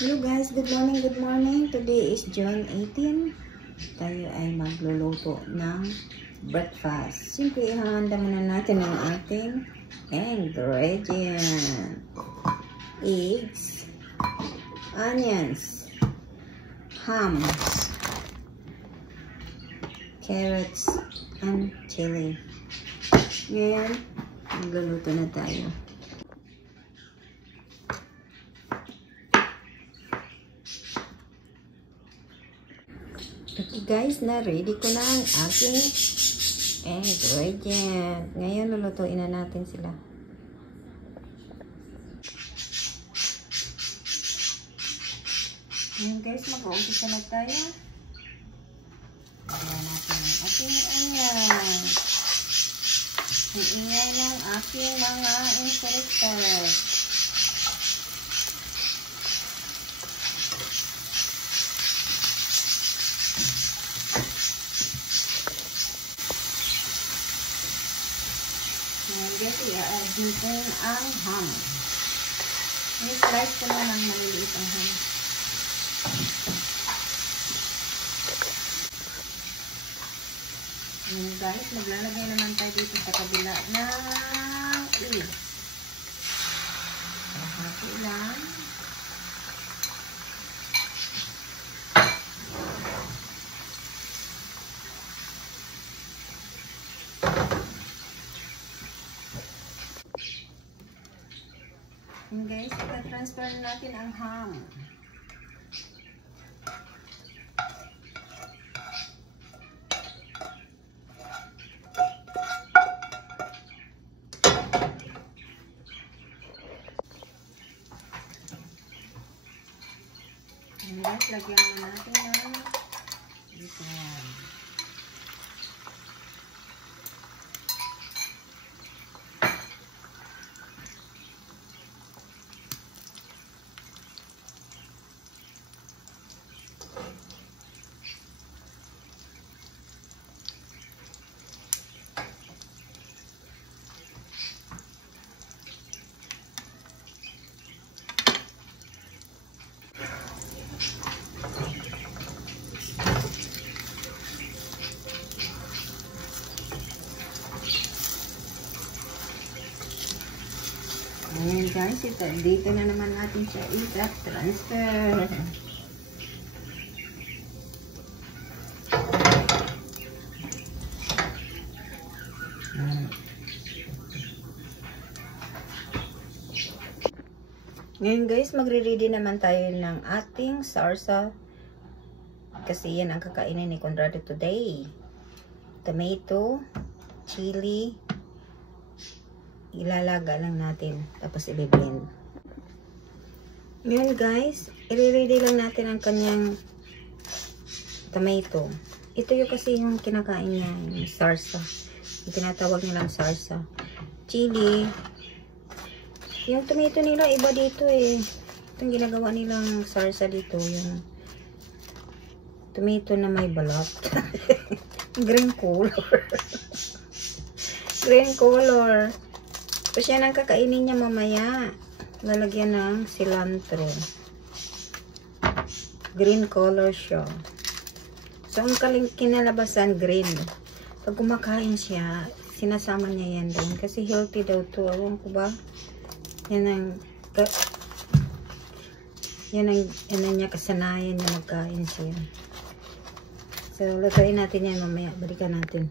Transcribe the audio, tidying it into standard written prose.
Hello guys, good morning, good morning. Today is June 18. Tayo ay magluluto ng breakfast. Siyempre, ihahanda muna natin ang ating ingredient. Eggs, onions, ham, carrots, and chili. Ngayon, magluluto na tayo. Okay guys, na-ready ko na ang aking ingredient. Ngayon, lulutuin na natin sila. Ngayon guys, mag-uumpisa na tayo. Lagyan natin ang ating onion. Iiyan ang aking mga ingredients. Ngayon guys, i-add natin ang ham. I-slice ko na ng maliliit ang ham. Ngayon guys, maglalagay naman tayo dito sa kabila ng eggs. Hati lang. And guys, i-transfer natin ang ham. And guys, lagyan na natin ng dito. Ayan guys, dito na naman natin siya i-transfer. Ngayon guys, magre-ready naman tayo ng ating salsa. Kasi yan ang kakainin ni Conrado today. Tomato, chili, ilalaga lang natin tapos i-blend. Ngayon guys, i-ready lang natin ang kanyang tomato. Ito yung kasi yung kinakain niya, yung salsa. Yung tinatawag nilang salsa. Chili. Yung tomato nila iba dito eh. Itong ginagawa nilang salsa dito, yung tomato na may balat. Green color. Green color. Tapos yan ang kakainin niya mamaya. Lalagyan ng cilantro. Green color siya. So, ang kinalabasan, green. Pag kumakain siya, sinasama niya yan doon. Kasi healthy daw to. Alam ko ba? Yan ang niya kasanayan niya magkain siya. So, lutuin natin yan mamaya. Balikan natin.